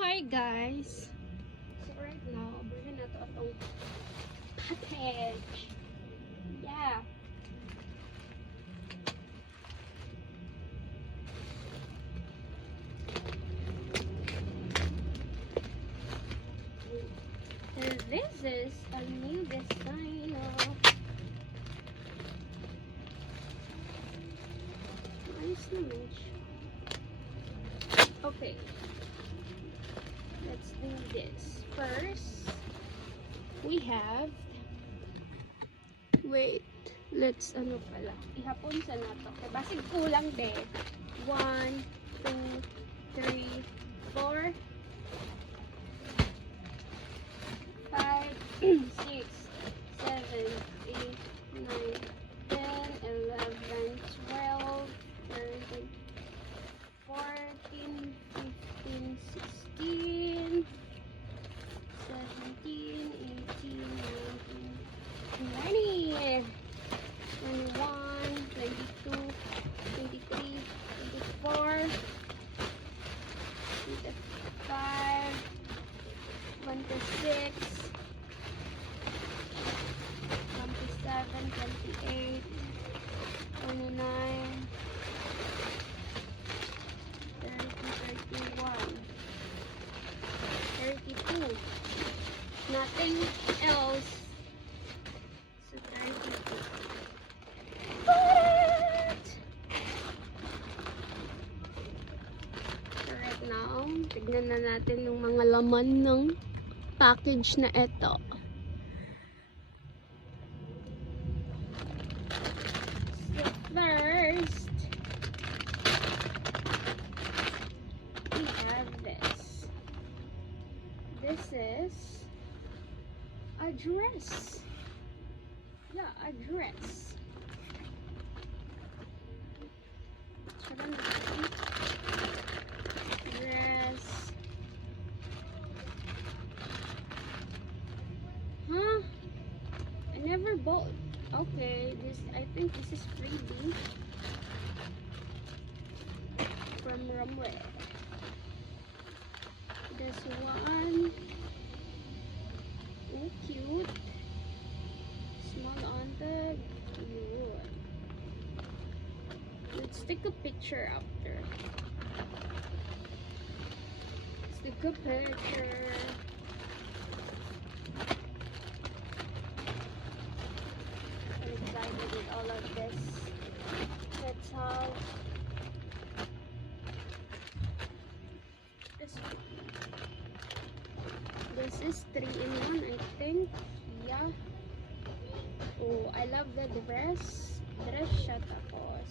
Hi guys! So right now, open na to atong package. Yeah! And this is a new design of nice image. Okay. Let's do this. First, we have let's ihapon sa nato. Okay, basig kulang de. 1, 2, 3, 4, 5, 6, 7, 8, 9, 10, 11, 12, 13, 14, 15, 16, 17, 18, 19, 20, 21, 22, 23, 24, 25, 26, 27, 28, 29, 30, 31, 32. Nothing else. So 32. What? So right now, tignan na natin yung mga laman ng package na ito. So first, we have this. This is a dress. Yeah, a dress. Dress. Huh? I never bought. Okay, I think this is freebie from Rumway. This one. Oh, cute. Small on the cute. Let's take a picture after. Let's take a picture. I'm excited with all of this. Let's have this one. This is 3-in-1, I think. Yeah. Oh, I love the dress. Dress siya tapos.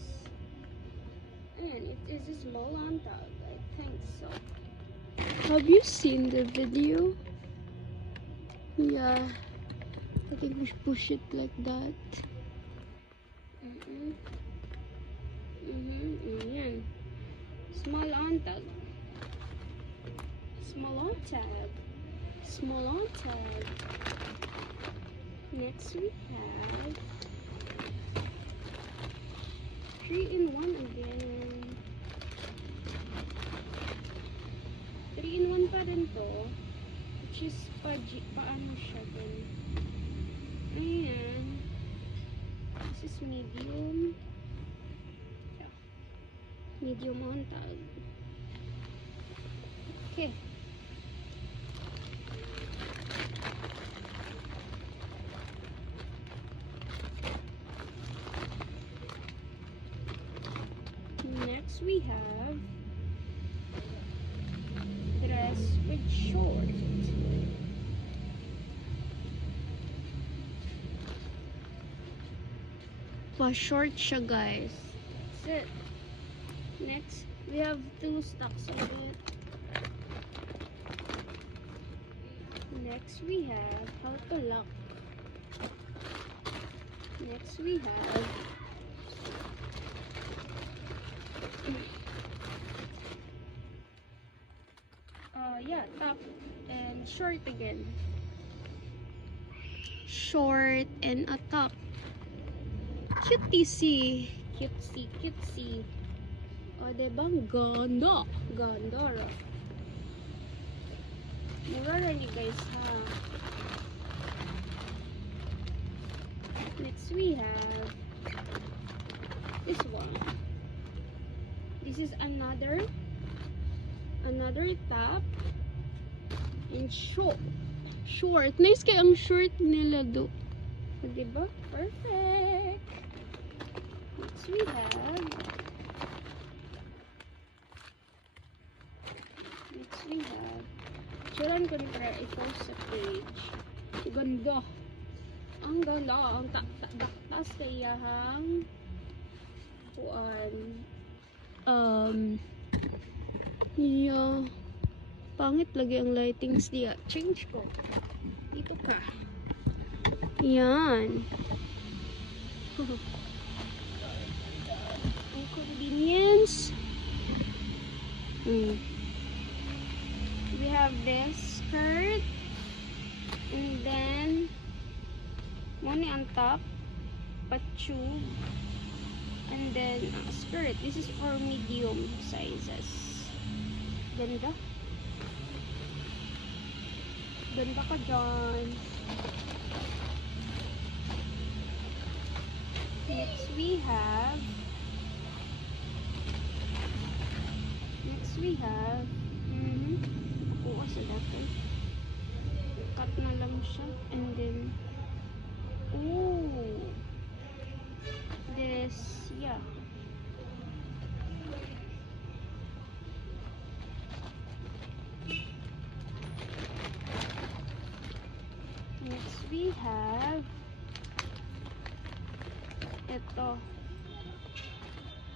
And it is a small on top. I think so. Have you seen the video? Yeah. I think we should push it like that. Yan. Small on tag. Small on tag. Small on tag. Next we have 3-in-1 again. 3-in-1 pa rin to. Which is paano siya din. Ayan. This is medium. Yeah. Medium on tag. Okay. Next we have dress with short. Pa-short siya, guys. That's it. Next, we have 2 stocks of it. Next we have how to lock. Next we have yeah, top and short again. Short and a top. Cutesy. Cutesy, cutesy. O, diba? Ganda. Ganda. Mura na ni guys ha. Next we have this one. This is another top in short. Nice kaya ang short nila do. Diba? Perfect. Next we have Silan ko nito i-post sa page. Ganda. Ang gala. Ang taktas kayahang kuan. Yeah. Pangit lagi ang lightings diya. Change ko. Dito ka. Yan. Ang convenience. We have this skirt. And then money on top. Patube. And then skirt. This is for medium sizes. Ganda. Ganda ka dyan. Next we have oo, sa dati. Cut na lang siya. And then this, yeah. Next we have ito.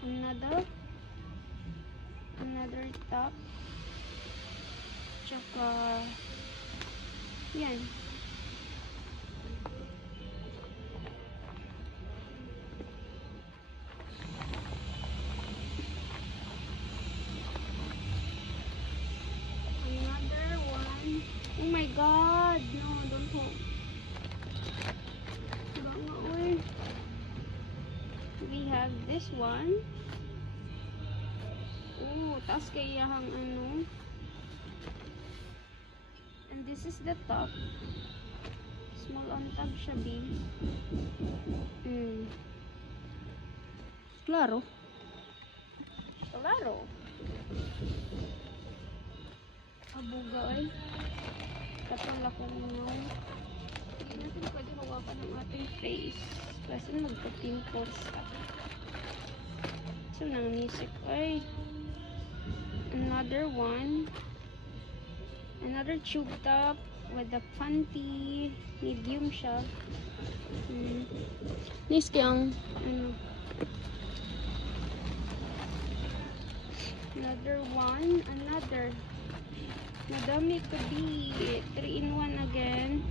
Another top. Tsaka yan. Another one. Oh my god, no, don't hold. We have this one. Taas kayahang ano. And this is the top. Small on top siya, B. Klaro. Abuga ay. Katala ko mo. Hindi natin pwede hawakan ng ating face. Kasi magpa-pimples ka. So, nang nisip ay. Another one. Another tube top with the panty. Medium siya. Nice kayang another one. Madami to be 3-in-1 again.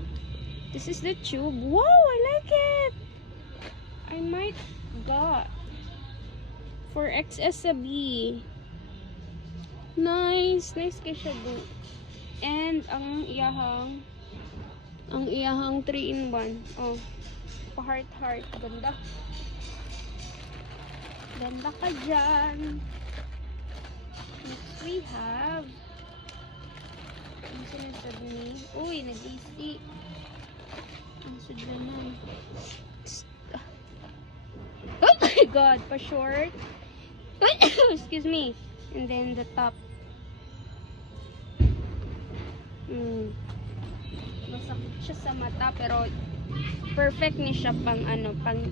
This is the tube. Wow, I like it. I might got for XS sa B. Nice kay siya do. And ang iyahang 3-in-1. Oh, pa-heart. Ganda ka dyan. Next we have ang sinusad ni. Uy, nag-easy. Ang sudlanan. Oh my god, pa-short. Excuse me. And then the top. Masakit siya sa mata pero perfect ni siya pang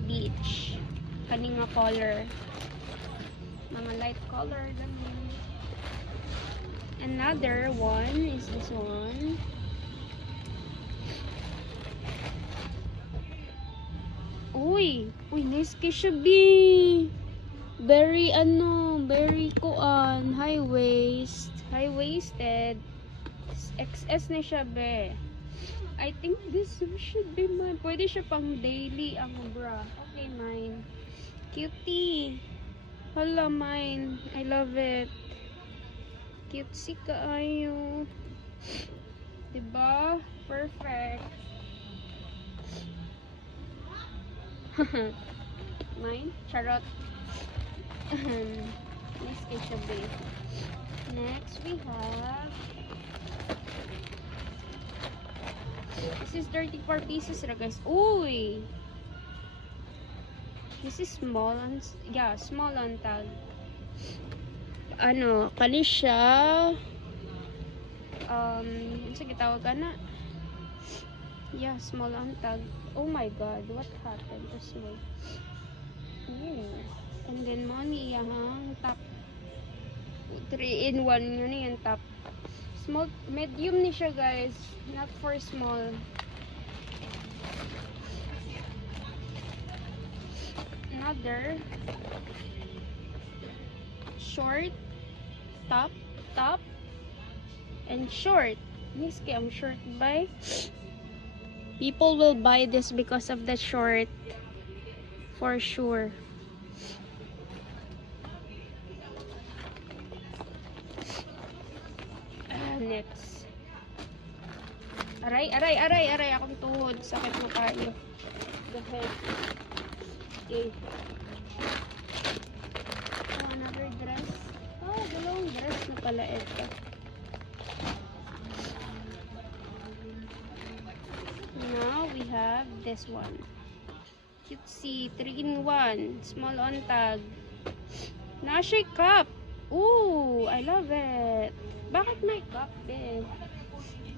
beach. Kaning nga color. Mga light color ganun. Another one is this one. Uy, nice kay siya, B. Very high-waisted. XS na siya, be. I think this should be mine. Pwede siya pang daily ang bra. Okay, mine. Cutie. Hala, mine. I love it. Cutesy kaayo. Diba? Perfect. Mine? Charot. Nice kay siya, babe. Next, we have This is 34 pieces ra guys. Uy! This is small on, yeah, small on tag. Ano, kani siya, ano sa gitawag na? Yeah, small on tag. Oh my god, what happened to small? Ooh. And then money, yung top. 3-in-1 yun yung top. Small, medium ni siya guys, not for small. Another short, top, and short. Miski, I'm short by. People will buy this because of the short, for sure. Next. Aray, akong tuhod. Sakit mo kayo. Go ahead. Okay. Oh, another dress. Oh, dalawang dress na pala ito. Now, we have this one. Cutesy, 3-in-1. Small on tag. Nashay cup. Ooh, I love it. Bakit may cup eh?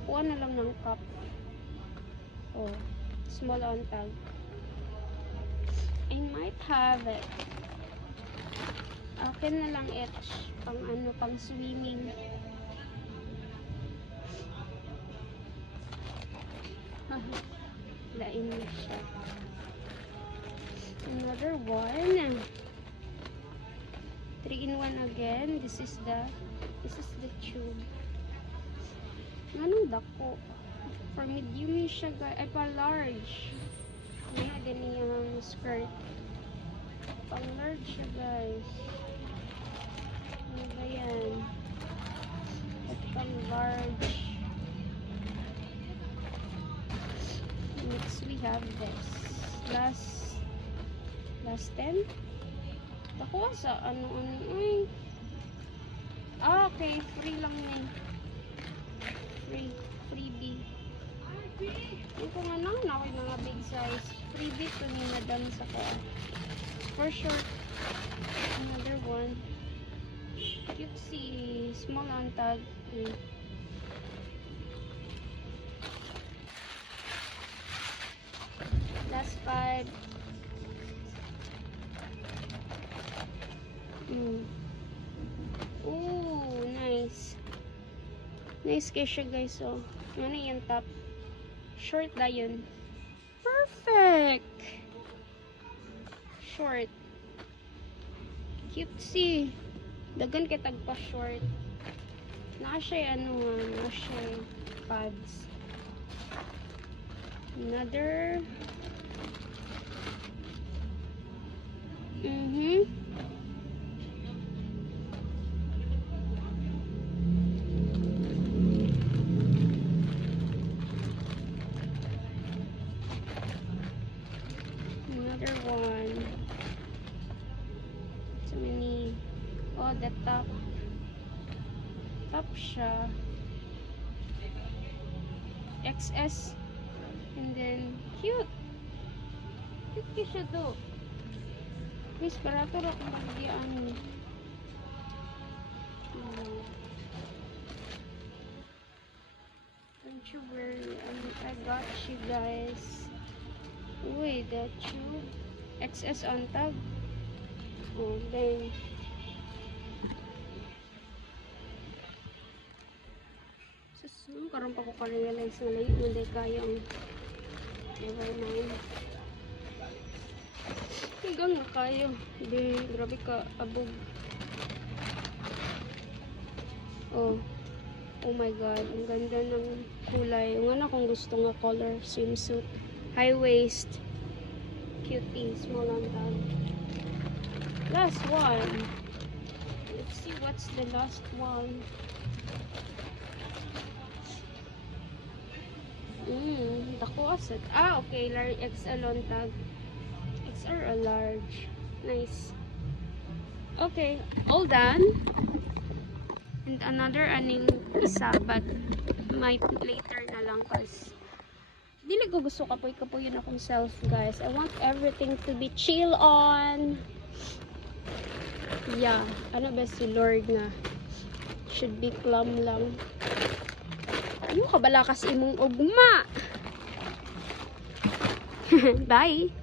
Kuha na lang ng cup. Oh, small on tag. I might have it. Akin na lang itch. Pang ano, pang swimming. Lain na siya. Another one. 3-in-1 again. This is the tube. Anong dako? For medium siya guys. Ay pa large. May ganyan skirt. Pang large siya guys. Ano ba yan? At pang large. Next we have this. Last 10. Ako sa ano ay. Ah, okay. Free lang yan. Freebie. Yung kung ano, ako yung mga big size. Freebie to ni madam sa ko. For sure. Another one. Cutesy. Small on tag. Last 5. Ooh, nice. Nice case siya guys. So, ano yung top? Short na yun. Perfect! Short. Cutesy. Dagan kay tagpa short. Na siya ano nga, na siya pads. Another. Another one. So many. Oh, the top. Top siya. XS. And then, cute. Cute siya to. Miss, barato ra kung magdiyan. Don't you worry. I got you guys. Uy, the tube. XS on tag. Oh, then. Sus, karon pa ko ka-realize na lang hindi kayang. Never mind. Hanggang na kayo. Di, grabe ka, abog. Oh. Oh my god. Ang ganda ng kulay. Yung ano kung gusto nga color swimsuit. High waist. Cutie. Small on tag. Last one. Let's see what's the last one. Dako asad. Ah, okay. Large XL on tag. XR or large. Nice. Okay. All done. And another aning isa. But might later na lang. Cause Dili ko gusto kapoy yun akong self, guys. I want everything to be chill on. Yeah, ano ba si Lord na should be calm lang. Ano ka bala kasi imong ugma? Bye!